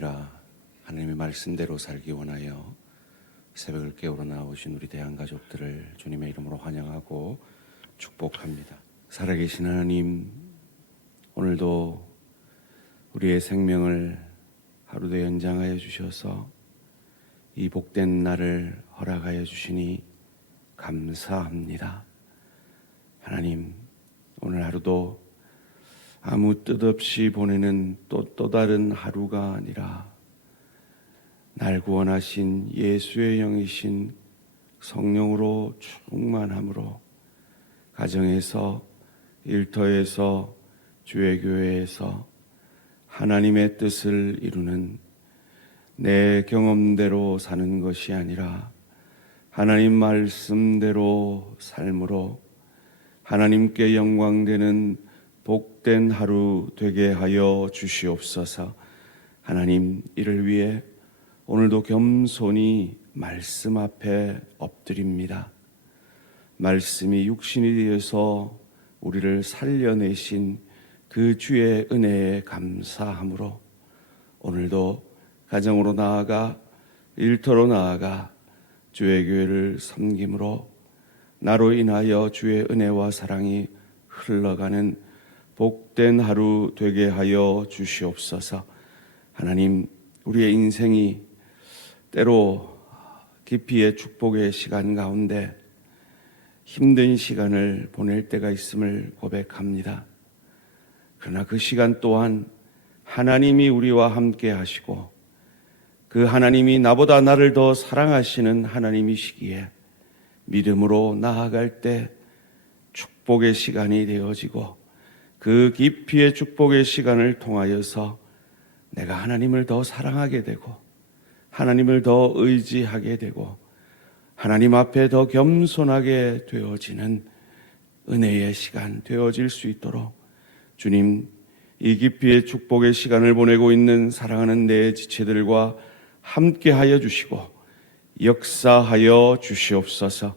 아니라 하나님의 말씀대로 살기 원하여 새벽을 깨우러 나오신 우리 대한가족들을 주님의 이름으로 환영하고 축복합니다. 살아계신 하나님, 오늘도 우리의 생명을 하루 더 연장하여 주셔서 이 복된 날을 허락하여 주시니 감사합니다. 하나님, 오늘 하루도 아무 뜻 없이 보내는 또 다른 하루가 아니라 날 구원하신 예수의 영이신 성령으로 충만함으로 가정에서, 일터에서, 주의 교회에서 하나님의 뜻을 이루는 내 경험대로 사는 것이 아니라 하나님 말씀대로 삶으로 하나님께 영광되는 복된 하루 되게 하여 주시옵소서. 하나님, 이를 위해 오늘도 겸손히 말씀 앞에 엎드립니다. 말씀이 육신이 되어서 우리를 살려내신 그 주의 은혜에 감사함으로 오늘도 가정으로 나아가 일터로 나아가 주의 교회를 섬김으로 나로 인하여 주의 은혜와 사랑이 흘러가는 복된 하루 되게 하여 주시옵소서. 하나님, 우리의 인생이 때로 깊이의 축복의 시간 가운데 힘든 시간을 보낼 때가 있음을 고백합니다. 그러나 그 시간 또한 하나님이 우리와 함께 하시고 그 하나님이 나보다 나를 더 사랑하시는 하나님이시기에 믿음으로 나아갈 때 축복의 시간이 되어지고 그 깊이의 축복의 시간을 통하여서 내가 하나님을 더 사랑하게 되고 하나님을 더 의지하게 되고 하나님 앞에 더 겸손하게 되어지는 은혜의 시간 되어질 수 있도록 주님, 이 깊이의 축복의 시간을 보내고 있는 사랑하는 내 지체들과 함께 하여 주시고 역사하여 주시옵소서.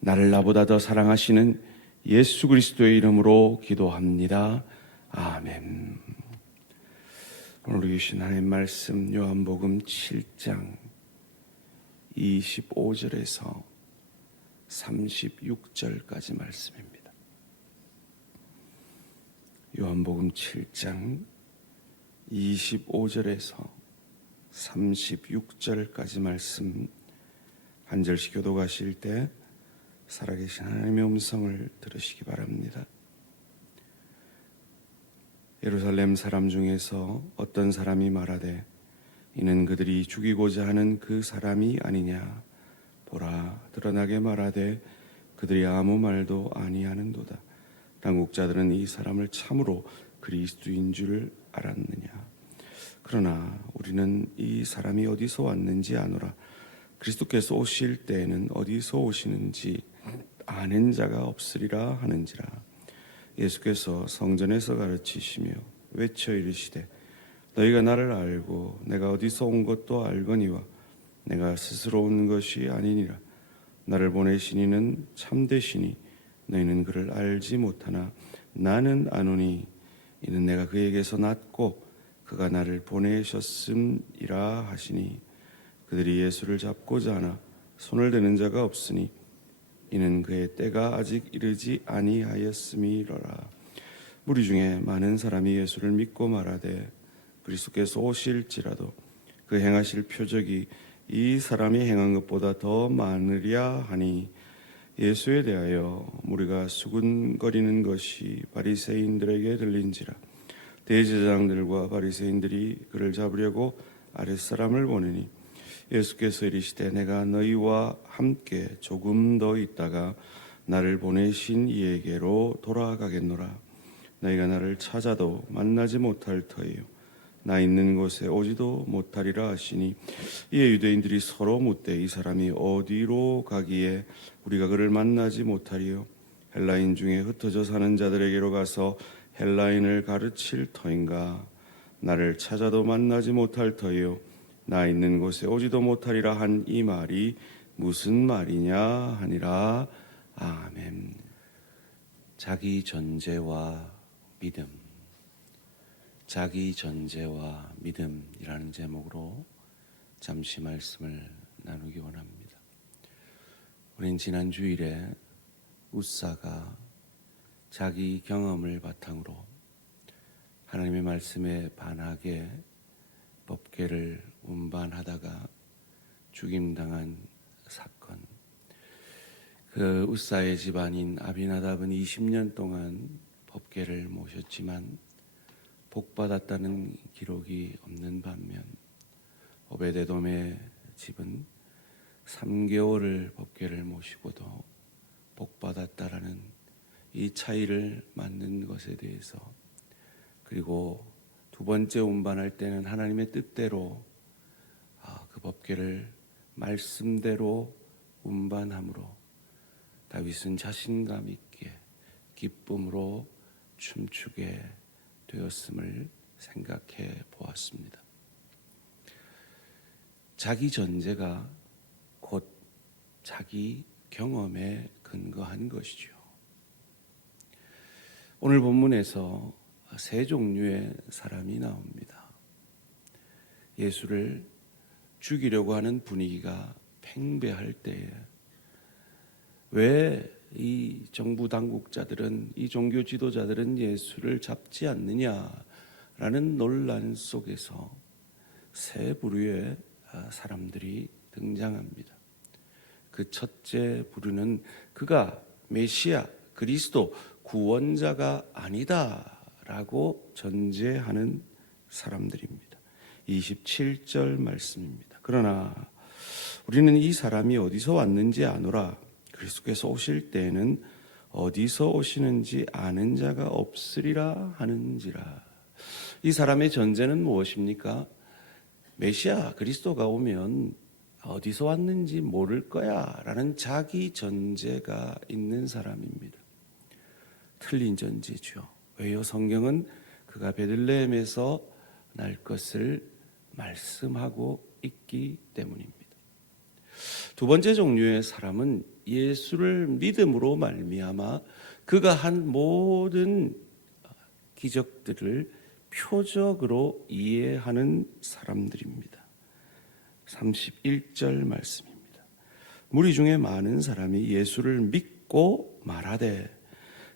나를 나보다 더 사랑하시는 예수 그리스도의 이름으로 기도합니다. 아멘. 오늘 주신 하나님의 말씀 요한복음 7장 25절에서 36절까지 말씀입니다. 요한복음 7장 25절에서 36절까지 말씀 한 절씩 교독하실 때 살아계신 하나님의 음성을 들으시기 바랍니다. 예루살렘 사람 중에서 어떤 사람이 말하되 이는 그들이 죽이고자 하는 그 사람이 아니냐. 보라, 드러나게 말하되 그들이 아무 말도 아니하는도다. 당국자들은 이 사람을 참으로 그리스도인 줄 알았느냐. 그러나 우리는 이 사람이 어디서 왔는지 아노라. 그리스도께서 오실 때에는 어디서 오시는지 아는 자가 없으리라 하는지라. 예수께서 성전에서 가르치시며 외쳐 이르시되 너희가 나를 알고 내가 어디서 온 것도 알거니와 내가 스스로 온 것이 아니니라. 나를 보내신 이는 참되시니 너희는 그를 알지 못하나 나는 아노니 이는 내가 그에게서 났고 그가 나를 보내셨음이라 하시니 그들이 예수를 잡고자 하나 손을 대는 자가 없으니 이는 그의 때가 아직 이르지 아니하였음이로라. 무리 중에 많은 사람이 예수를 믿고 말하되 그리스도께서 오실지라도 그 행하실 표적이 이 사람이 행한 것보다 더 많으랴 하니 예수에 대하여 무리가 수군거리는 것이 바리새인들에게 들린지라. 대제사장들과 바리새인들이 그를 잡으려고 아랫사람을 보내니 예수께서 이르시되 내가 너희와 함께 조금 더 있다가 나를 보내신 이에게로 돌아가겠노라. 너희가 나를 찾아도 만나지 못할 터이요 나 있는 곳에 오지도 못하리라 하시니 이에 유대인들이 서로 묻되 이 사람이 어디로 가기에 우리가 그를 만나지 못하리요. 헬라인 중에 흩어져 사는 자들에게로 가서 헬라인을 가르칠 터인가. 나를 찾아도 만나지 못할 터이요 나 있는 곳에 오지도 못하리라 한 이 말이 무슨 말이냐 하니라. 아멘. 자기 존재와 믿음. 자기 전제와 믿음이라는 제목으로 잠시 말씀을 나누기 원합니다. 우린 지난 주일에 웃사가 자기 경험을 바탕으로 하나님의 말씀에 반하게 법궤를 운반하다가 죽임당한 사건, 그 웃사의 집안인 아비나답은 20년 동안 법궤를 모셨지만 복받았다는 기록이 없는 반면 오베데돔의 집은 3개월을 법궤를 모시고도 복받았다라는 이 차이를 맞는 것에 대해서, 그리고 두 번째 운반할 때는 하나님의 뜻대로 그 법궤를 말씀대로 운반함으로 다윗은 자신감 있게 기쁨으로 춤추게 되었음을 생각해 보았습니다. 자기 전제가 곧 자기 경험에 근거한 것이죠. 오늘 본문에서 세 종류의 사람이 나옵니다. 예수를 죽이려고 하는 분위기가 팽배할 때에 왜 이 정부 당국자들은, 이 종교 지도자들은 예수를 잡지 않느냐라는 논란 속에서 세 부류의 사람들이 등장합니다. 그 첫째 부류는 그가 메시아, 그리스도, 구원자가 아니다라고 전제하는 사람들입니다. 27절 말씀입니다. 그러나 우리는 이 사람이 어디서 왔는지 아노라. 그리스도께서 오실 때에는 어디서 오시는지 아는 자가 없으리라 하는지라. 이 사람의 전제는 무엇입니까? 메시아 그리스도가 오면 어디서 왔는지 모를 거야 라는 자기 전제가 있는 사람입니다. 틀린 전제죠. 왜요? 성경은 그가 베들레헴에서 날 것을 말씀하고 있기 때문입니다. 두 번째 종류의 사람은 예수를 믿음으로 말미암아 그가 한 모든 기적들을 표적으로 이해하는 사람들입니다. 31절 말씀입니다. 무리 중에 많은 사람이 예수를 믿고 말하되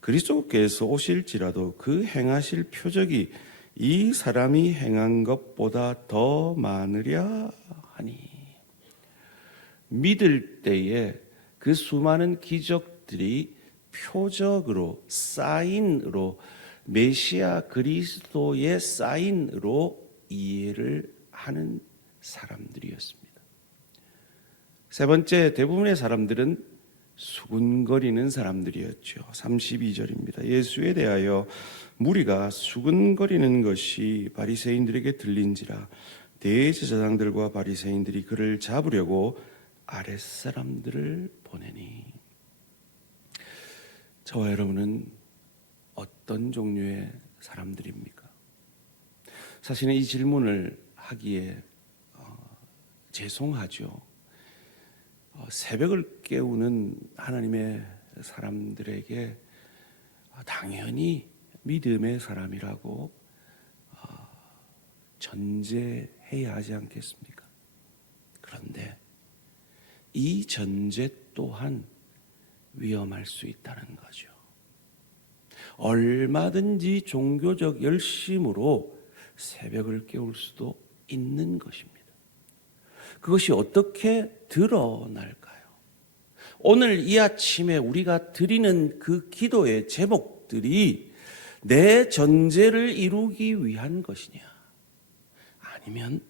그리스도께서 오실지라도 그 행하실 표적이 이 사람이 행한 것보다 더 많으랴 하니. 믿을 때에 그 수많은 기적들이 표적으로, 사인으로, 메시아 그리스도의 사인으로 이해를 하는 사람들이었습니다. 세 번째, 대부분의 사람들은 수군거리는 사람들이었죠. 32절입니다. 예수에 대하여 무리가 수군거리는 것이 바리새인들에게 들린지라 대제사장들과 바리새인들이 그를 잡으려고 아랫사람들을 보내니. 저와 여러분은 어떤 종류의 사람들입니까? 사실은 이 질문을 하기에 죄송하죠. 새벽을 깨우는 하나님의 사람들에게 당연히 믿음의 사람이라고 전제해야 하지 않겠습니까? 그런데 이 전제 또한 위험할 수 있다는 거죠. 얼마든지 종교적 열심으로 새벽을 깨울 수도 있는 것입니다. 그것이 어떻게 드러날까요? 오늘 이 아침에 우리가 드리는 그 기도의 제목들이 내 전제를 이루기 위한 것이냐, 아니면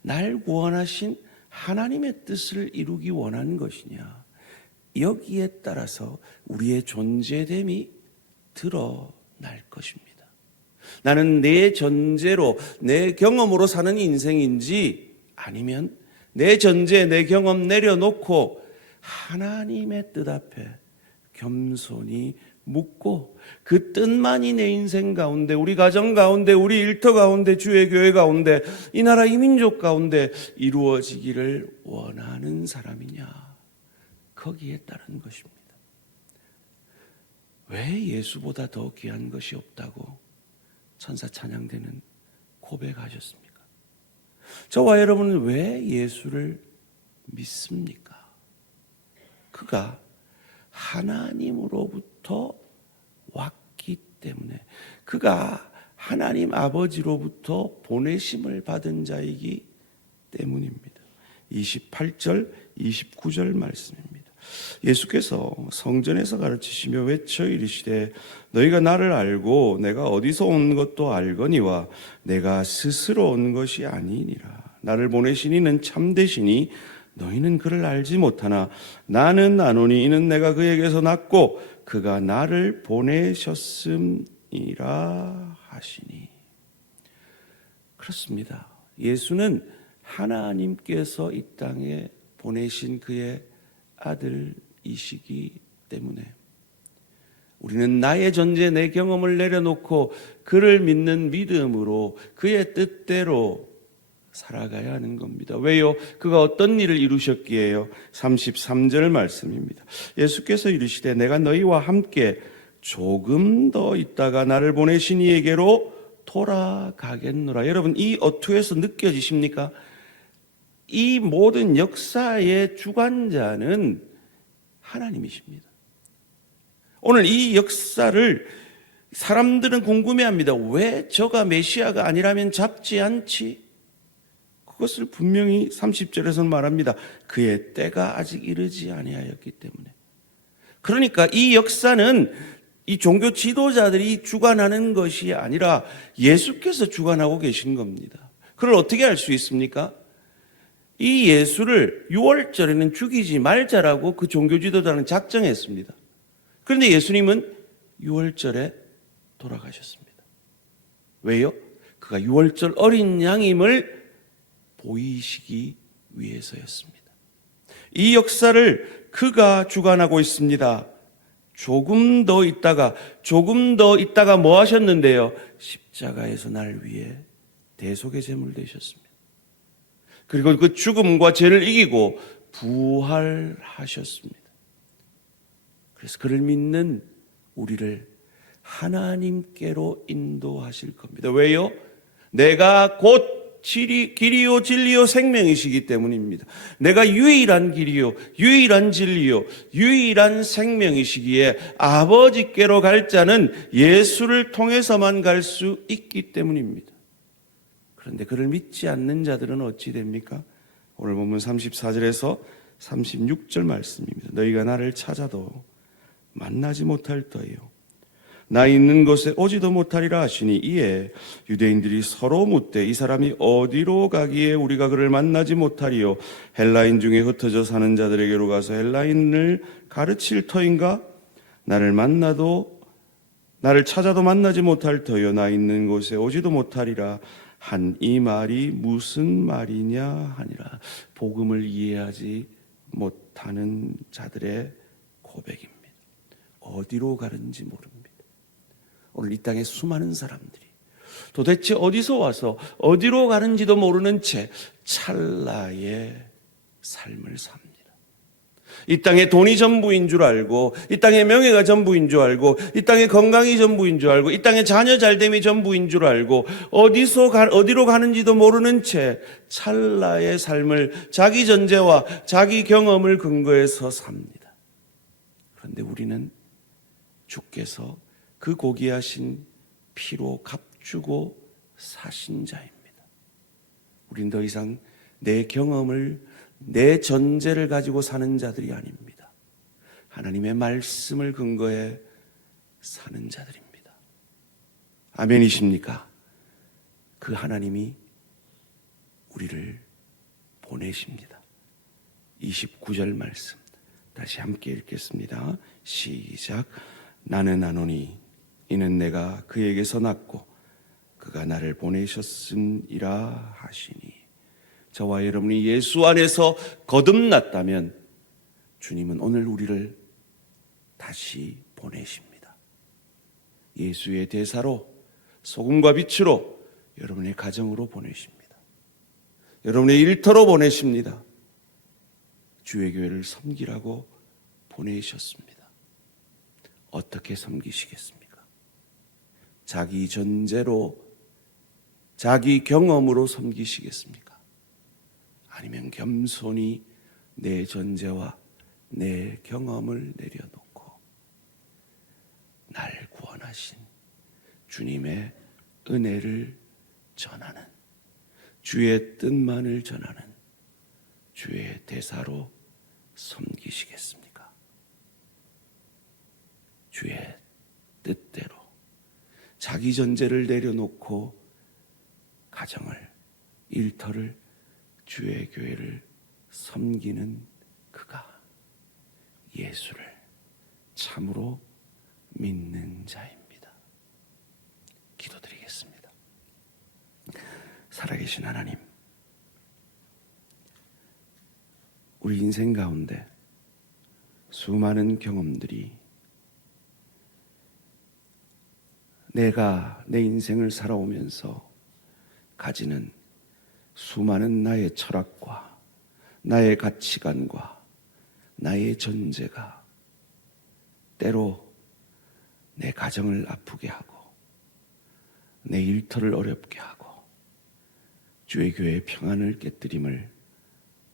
날 구원하신 하나님의 뜻을 이루기 원하는 것이냐, 여기에 따라서 우리의 존재됨이 드러날 것입니다. 나는 내 전제로, 내 경험으로 사는 인생인지, 아니면 내 전제, 내 경험 내려놓고 하나님의 뜻 앞에 겸손히 묻고 그 뜻만이 내 인생 가운데, 우리 가정 가운데, 우리 일터 가운데, 주의 교회 가운데, 이 나라 이 민족 가운데 이루어지기를 원하는 사람이냐, 거기에 따른 것입니다. 왜 예수보다 더 귀한 것이 없다고 천사 찬양대는 고백하셨습니까? 저와 여러분은 왜 예수를 믿습니까? 그가 하나님으로부터 왔기 때문에, 그가 하나님 아버지로부터 보내심을 받은 자이기 때문입니다. 28절, 29절 말씀입니다. 예수께서 성전에서 가르치시며 외쳐 이르시되 너희가 나를 알고 내가 어디서 온 것도 알거니와 내가 스스로 온 것이 아니니라. 나를 보내신 이는 참되시니 너희는 그를 알지 못하나 나는 아노니 이는 내가 그에게서 났고 그가 나를 보내셨음이라 하시니. 그렇습니다. 예수는 하나님께서 이 땅에 보내신 그의 아들이시기 때문에 우리는 나의 존재, 내 경험을 내려놓고 그를 믿는 믿음으로 그의 뜻대로 살아가야 하는 겁니다. 왜요? 그가 어떤 일을 이루셨기에요? 33절 말씀입니다. 예수께서 이르시되 내가 너희와 함께 조금 더 있다가 나를 보내신 이에게로 돌아가겠노라. 여러분, 이 어투에서 느껴지십니까? 이 모든 역사의 주관자는 하나님이십니다. 오늘 이 역사를 사람들은 궁금해합니다. 왜 저가 메시아가 아니라면 잡지 않지? 그것을 분명히 30절에서는 말합니다. 그의 때가 아직 이르지 아니하였기 때문에. 그러니까 이 역사는 이 종교 지도자들이 주관하는 것이 아니라 예수께서 주관하고 계신 겁니다. 그걸 어떻게 알 수 있습니까? 이 예수를 6월절에는 죽이지 말자라고 그 종교 지도자는 작정했습니다. 그런데 예수님은 6월절에 돌아가셨습니다. 왜요? 그가 6월절 어린 양임을 보이시기 위해서였습니다. 이 역사를 그가 주관하고 있습니다. 조금 더 있다가 뭐 하셨는데요? 십자가에서 날 위해 대속의 제물 되셨습니다. 그리고 그 죽음과 죄를 이기고 부활하셨습니다. 그래서 그를 믿는 우리를 하나님께로 인도하실 겁니다. 왜요? 내가 곧 길이요 진리요 생명이시기 때문입니다. 내가 유일한 길이요 유일한 진리요 유일한 생명이시기에 아버지께로 갈 자는 예수를 통해서만 갈 수 있기 때문입니다. 그런데 그를 믿지 않는 자들은 어찌 됩니까? 오늘 본문 34절에서 36절 말씀입니다. 너희가 나를 찾아도 만나지 못할 터이요 나 있는 곳에 오지도 못하리라 하시니 이에 유대인들이 서로 묻되 이 사람이 어디로 가기에 우리가 그를 만나지 못하리요 헬라인 중에 흩어져 사는 자들에게로 가서 헬라인을 가르칠 터인가? 나를 찾아도 만나지 못할 터요 나 있는 곳에 오지도 못하리라 한 이 말이 무슨 말이냐 하니라. 복음을 이해하지 못하는 자들의 고백입니다. 어디로 가는지 모릅니다. 오늘 이 땅에 수많은 사람들이 도대체 어디서 와서 어디로 가는지도 모르는 채 찰나의 삶을 삽니다. 이 땅에 돈이 전부인 줄 알고, 이 땅에 명예가 전부인 줄 알고, 이 땅에 건강이 전부인 줄 알고, 이 땅에 자녀 잘됨이 전부인 줄 알고, 어디로 가는지도 모르는 채 찰나의 삶을 자기 전제와 자기 경험을 근거해서 삽니다. 그런데 우리는 주께서 그 고귀하신 피로 값주고 사신 자입니다. 우린 더 이상 내 경험을, 내 전제를 가지고 사는 자들이 아닙니다. 하나님의 말씀을 근거해 사는 자들입니다. 아멘이십니까? 그 하나님이 우리를 보내십니다. 29절 말씀 다시 함께 읽겠습니다. 시작. 나는 아노니 이는 내가 그에게서 났고 그가 나를 보내셨음이라 하시니. 저와 여러분이 예수 안에서 거듭났다면 주님은 오늘 우리를 다시 보내십니다. 예수의 대사로, 소금과 빛으로 여러분의 가정으로 보내십니다. 여러분의 일터로 보내십니다. 주의 교회를 섬기라고 보내셨습니다. 어떻게 섬기시겠습니까? 자기 전제로 자기 경험으로 섬기시겠습니까? 아니면 겸손히 내 존재와 내 경험을 내려놓고 날 구원하신 주님의 은혜를 전하는, 주의 뜻만을 전하는 주의 대사로 섬기시겠습니까? 주의 뜻대로 자기 존재를 내려놓고 가정을, 일터를, 주의 교회를 섬기는 그가 예수를 참으로 믿는 자입니다. 기도드리겠습니다. 살아계신 하나님, 우리 인생 가운데 수많은 경험들이 내가 내 인생을 살아오면서 가지는 수많은 나의 철학과 나의 가치관과 나의 존재가 때로 내 가정을 아프게 하고 내 일터를 어렵게 하고 주의 교회의 평안을 깨뜨림을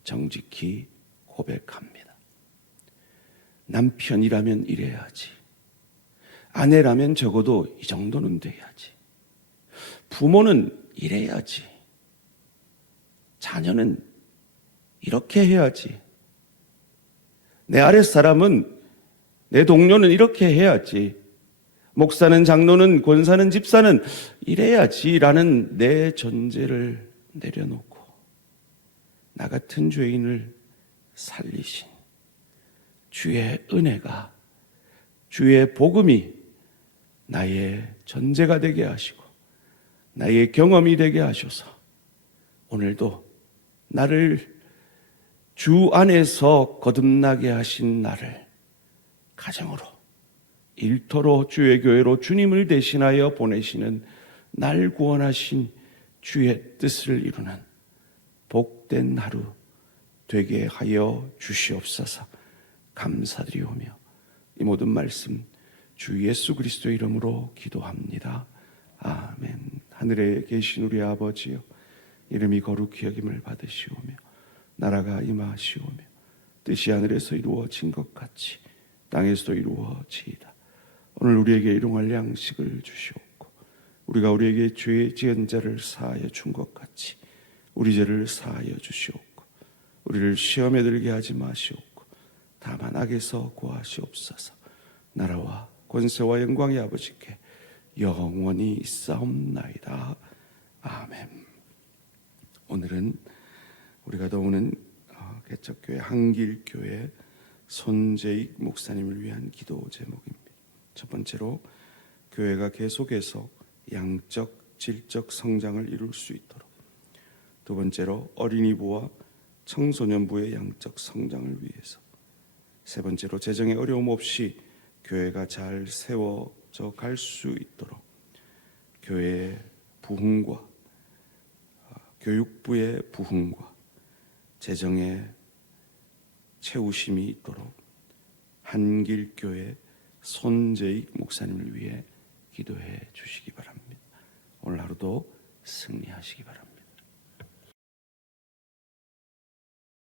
정직히 고백합니다. 남편이라면 이래야지, 아내라면 적어도 이 정도는 돼야지, 부모는 이래야지, 자녀는 이렇게 해야지, 내 아랫사람은, 내 동료는 이렇게 해야지, 목사는, 장로는, 권사는, 집사는 이래야지라는 내 존재를 내려놓고 나 같은 죄인을 살리신 주의 은혜가, 주의 복음이 나의 존재가 되게 하시고 나의 경험이 되게 하셔서 오늘도 나를 주 안에서 거듭나게 하신 나를 가정으로, 일터로, 주의 교회로 주님을 대신하여 보내시는 날 구원하신 주의 뜻을 이루는 복된 하루 되게 하여 주시옵소서. 감사드리오며 이 모든 말씀 주 예수 그리스도의 이름으로 기도합니다. 아멘. 하늘에 계신 우리 아버지여, 이름이 거룩히 여김을 받으시오며 나라가 임하시오며 뜻이 하늘에서 이루어진 것 같이 땅에서도 이루어지이다. 오늘 우리에게 일용할 양식을 주시옵고 우리가 우리에게 죄 지은 자를 사하여 준 것 같이 우리 죄를 사하여 주시옵고 우리를 시험에 들게 하지 마시옵고 다만 악에서 구하시옵소서. 나라와 권세와 영광의 아버지께 영원히 있사옵나이다. 아멘. 오늘은 우리가 도우는 개척교회 한길교회 손재익 목사님을 위한 기도 제목입니다. 첫 번째로 교회가 계속해서 양적, 질적 성장을 이룰 수 있도록, 두 번째로 어린이부와 청소년부의 양적 성장을 위해서, 세 번째로 재정의 어려움 없이 교회가 잘 세워져 갈 수 있도록 교회의 부흥과 교육부의 부흥과 재정의 채우심이 있도록 한길교회 손재익 목사님을 위해 기도해 주시기 바랍니다. 오늘 하루도 승리하시기 바랍니다.